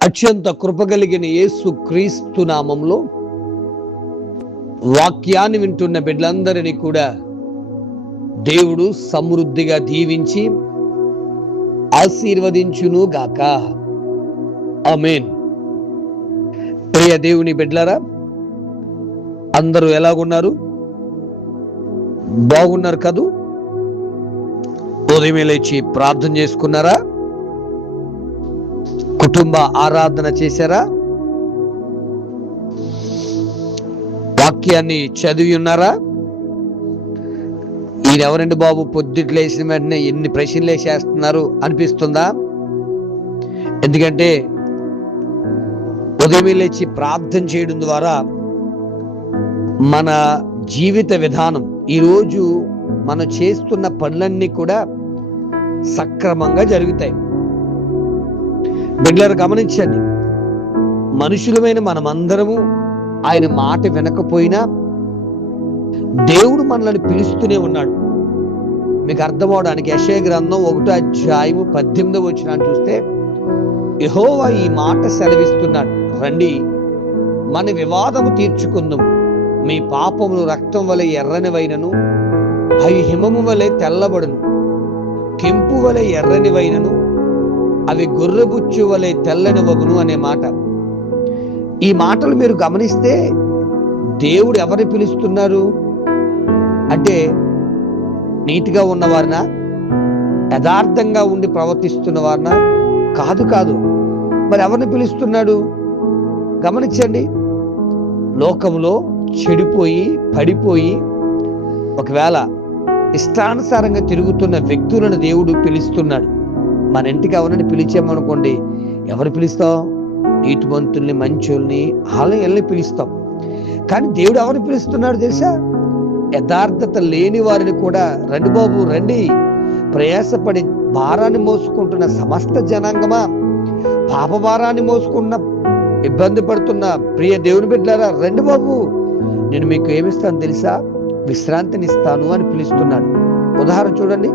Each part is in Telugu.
అత్యంత కృపగలిగిన యేసు క్రీస్తు నామంలో వాక్యాన్ని వింటున్న బిడ్డలందరినీ కూడా దేవుడు సమృద్ధిగా దీవించి ఆశీర్వదించును గాక. అమేన్ ప్రియ దేవుని బిడ్డలారా అందరూ ఎలాగున్నారు? బాగున్నారు కదూ? ఉదయం లేచి ప్రార్థన చేసుకున్నారా? కుటుంబ ఆరాధన చేశారా? వాక్యాన్ని చదివి ఉన్నారా? ఈయన ఎవరండి బాబు? పొద్దుట్లు లేచిన వెంటనే ఎన్ని ప్రశ్నలు వేసేస్తున్నారు? అనిపిస్తుందా? ఎందుకంటే ఉదయం లేచి ప్రార్థన చేయడం ద్వారా మన జీవిత విధానం ఈరోజు మనం చేస్తున్న పనులన్నీ కూడా సక్రమంగా జరుగుతాయి. బిడ్డలారు గమనించండి. మనుషులమైన మనమందరము ఆయన మాట వినకపోయినా దేవుడు మనల్ని పిలుస్తూనే ఉన్నాడు. మీకు అర్థమవడానికి యశయ గ్రంథం ఒకటో అధ్యాయము పద్దెనిమిదో వచ్చిన చూస్తే యహోవా ఈ మాట సెలవిస్తున్నాడు. రండి మన వివాదము తీర్చుకుందాం. మీ పాపములు రక్తం వలె ఎర్రనివైనను అవి హిమము వలె తెల్లబడును. కెంపు వలె ఎర్రనివైనను అవి గొర్రెబుచ్చు వలె తెల్లని వగును అనే మాట. ఈ మాటలు మీరు గమనిస్తే దేవుడు ఎవరిని పిలుస్తున్నారు? అంటే నీతిగా ఉన్నవారినా యథార్థంగా ఉండి ప్రవర్తిస్తున్న వారినా కాదు కాదు. మరి ఎవరిని పిలుస్తున్నాడు? గమనించండి. లోకంలో చెడిపోయి పడిపోయి ఒకవేళ ఇష్టానుసారంగా తిరుగుతున్న వ్యక్తులను దేవుడు పిలుస్తున్నాడు. మన ఇంటికి ఎవరిని పిలిచామనుకోండి ఎవరు పిలుస్తాం నీతిమంతుల్ని మంచోల్ని ఆలయాల్ని పిలుస్తాం. కానీ దేవుడు ఎవరిని పిలుస్తున్నాడు తెలుసా? యథార్థత లేని వారిని కూడా రండి బాబు రండి. ప్రయాసపడి భారాన్ని మోసుకుంటున్న సమస్త జనాంగమా? పాప భారాన్ని మోసుకున్న ఇబ్బంది పడుతున్న ప్రియ దేవుని బిడ్డారా రండి బాబు. నేను మీకు ఏమిస్తాను తెలుసా? విశ్రాంతినిస్తాను అని పిలుస్తున్నాడు. ఉదాహరణ చూడండి.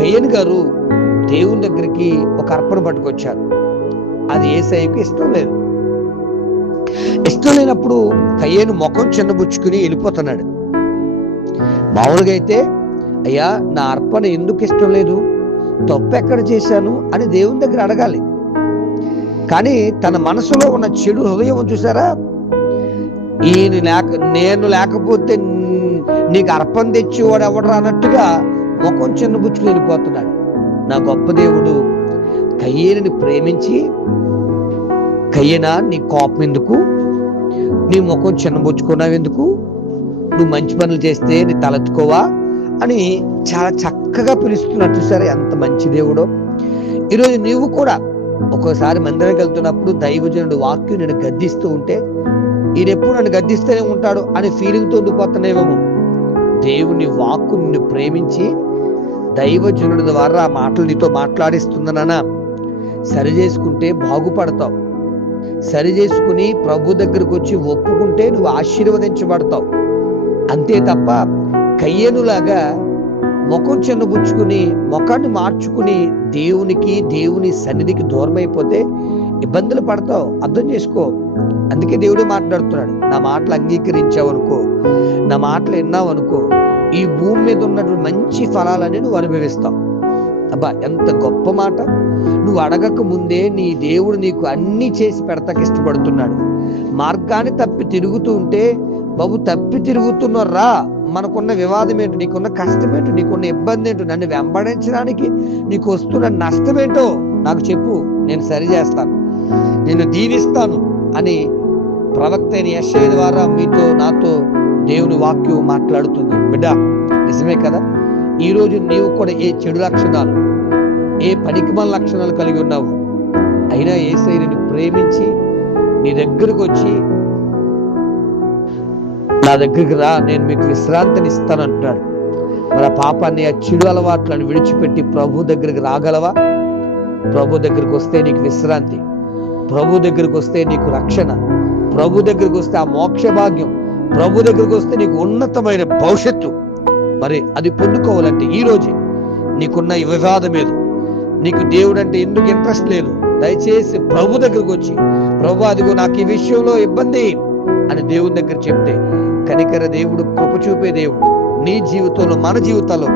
కయ్యన్ గారు దేవుని దగ్గరికి ఒక అర్పణ పట్టుకొచ్చారు. అది ఏసఐకి ఇష్టం లేదు. ఇష్టం లేనప్పుడు కయ్యేను ముఖం చిన్నబుచ్చుకుని వెళ్ళిపోతున్నాడు. మామూలుగా అయితే అయ్యా నా అర్పణ ఎందుకు ఇష్టం లేదు? తప్పు ఎక్కడ చేశాను అని దేవుని దగ్గర అడగాలి. కానీ తన మనసులో ఉన్న చెడు హృదయం చూసారా? ఈయన లేక నేను లేకపోతే నీకు అర్పణ తెచ్చేవాడు ఎవడు అన్నట్టుగా ముఖం చిన్నబుచ్చుకుని వెళ్ళిపోతున్నాడు. నా గొప్ప దేవుడు. కయ్యేని ప్రేమించి కయ్యనా నీ కోపం ఎందుకు? నీ ముఖం చిన్నబుచ్చుకున్నావు ఎందుకు? నువ్వు మంచి పనులు చేస్తే నీ తలెత్తుకోవా అని చాలా చక్కగా పిలుస్తున్నట్టు చూసారా ఎంత మంచి దేవుడో. ఈరోజు నీవు కూడా ఒక్కోసారి మందిరానికి వెళ్తున్నప్పుడు దైవజనుడు వాక్యం నేను గద్దిస్తూ ఉంటే ఈయన ఎప్పుడు నన్ను గద్దిస్తూనే ఉంటాడు అనే ఫీలింగ్తో ఉండిపోతున్నావేమో దేవుని వాక్కు నిన్ను ప్రేమించి దైవజనుడి ద్వారా ఆ మాటలు నీతో మాట్లాడిస్తుందనా సరి చేసుకుంటే బాగుపడతావు. సరి చేసుకుని ప్రభు దగ్గరకు వచ్చి ఒప్పుకుంటే నువ్వు ఆశీర్వదించబడతావు. అంతే తప్ప కయ్యనులాగా ముఖం చిన్నబుచ్చుకుని ముఖాన్ని మార్చుకుని దేవునికి దేవుని సన్నిధికి దూరం అయిపోతే ఇబ్బందులు పడతావు. అర్థం చేసుకో. అందుకే దేవుడే మాట్లాడుతున్నాడు. నా మాటలు అంగీకరించావు అనుకో నా మాటలు విన్నావు అనుకో ఈ భూమి మీద ఉన్నటువంటి మంచి ఫలాలని నువ్వు అనుభవిస్తావు. అబ్బా ఎంత గొప్ప మాట. నువ్వు అడగక ముందే నీ దేవుడు నీకు అన్ని చేసి పెడతాకి ఇష్టపడుతున్నాడు. మార్గాన్ని తప్పి తిరుగుతూ ఉంటే బాబు తప్పి తిరుగుతున్నారా మనకున్న వివాదం ఏంటో నీకున్న కష్టం ఏంటో నీకున్న ఇబ్బంది ఏంటో నన్ను వెంబడించడానికి నీకు వస్తున్న నష్టం ఏంటో నాకు చెప్పు నేను సరి చేస్తాను. నేను దీవిస్తాను అని ప్రవక్త అయిన ద్వారా మీతో నాతో దేవుని వాక్యం మాట్లాడుతుంది. బిడ్డ నిజమే కదా? ఈ రోజు నీవు కూడా ఏ చెడు లక్షణాలు ఏ పనికిమాల లక్షణాలు కలిగి ఉన్నావు? అయినా ఏ శైలిని ప్రేమించి నీ దగ్గరకు వచ్చి నా దగ్గరికి రా నేను మీకు విశ్రాంతిని ఇస్తాను అంటున్నాడు మరి ఆ పాపాన్ని ఆ చెడు అలవాట్లను విడిచిపెట్టి ప్రభు దగ్గరికి రాగలవా? ప్రభు దగ్గరికి వస్తే నీకు విశ్రాంతి ప్రభు దగ్గరికి వస్తే నీకు రక్షణ ప్రభు దగ్గరికి వస్తే ఆ మోక్ష భాగ్యం ప్రభు దగ్గరికి వస్తే నీకు ఉన్నతమైన భవిష్యత్తు. మరి అది పొందుకోవాలంటే ఈ రోజే నీకున్న ఈ వివాదం ఏదో. నీకు దేవుడు అంటే ఎందుకు ఇంట్రెస్ట్ లేదు? దయచేసి ప్రభు దగ్గరకు వచ్చి ప్రభు అదిగో నాకు ఈ విషయంలో ఇబ్బంది అని దేవుని దగ్గర చెప్తే కనికర దేవుడు కృప చూపే దేవుడు నీ జీవితంలో మన జీవితాల్లో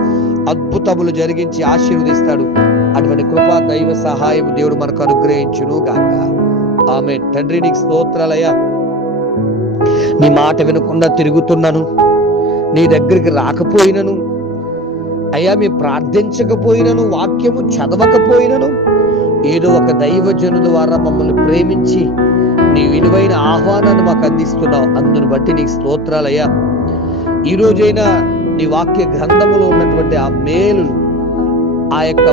అద్భుతములు జరిగించి ఆశీర్వదిస్తాడు. అటువంటి కృపా దైవ సహాయం దేవుడు మనకు అనుగ్రహించును గాక ఆమె తండ్రి నీకు స్తోత్రాలయ నీ మాట వినకుండా తిరుగుతున్నాను. నీ దగ్గరికి రాకపోయినను. అయ్యా మీ ప్రార్థించకపోయినను వాక్యము చదవకపోయినను. ఏదో ఒక దైవజను ద్వారా మమ్మల్ని ప్రేమించి నీ విలువైన ఆహ్వానాన్ని మాకు అందిస్తున్నావు. అందును బట్టి నీకు స్తోత్రాలయ్యా ఈ రోజైనా నీ వాక్య గ్రంథములో ఉన్నటువంటి ఆ మేలు ఆ యొక్క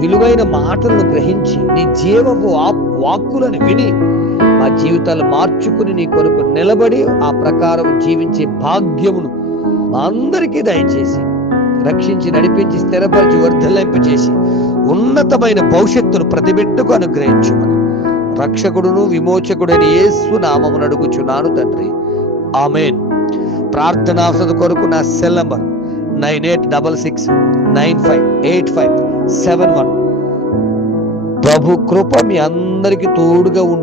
విలువైన మాటలను గ్రహించి నీ జీవపు ఆ- వాక్కులను విని మా జీవితాలు మార్చుకుని నీ కొరకు నిలబడి ఆ ప్రకారం జీవించే భాగ్యమును మా అందరికీ దయచేసి రక్షించి నడిపించి స్థిరపరిచి వర్ధలింపచేసి ఉన్నతమైన భవిష్యత్తును ప్రతి బిడ్డకు అనుగ్రహించుమని రక్షకుడును విమోచకుడైన యేసు నామమును అడుగుచున్నాను తండ్రి. ఆమెన్. ప్రార్థనా కొరకు నా cell number nine eight double six nine five eight five seven one. ప్రభు కృప మీ అందరికి తోడుగా ఉంటుంది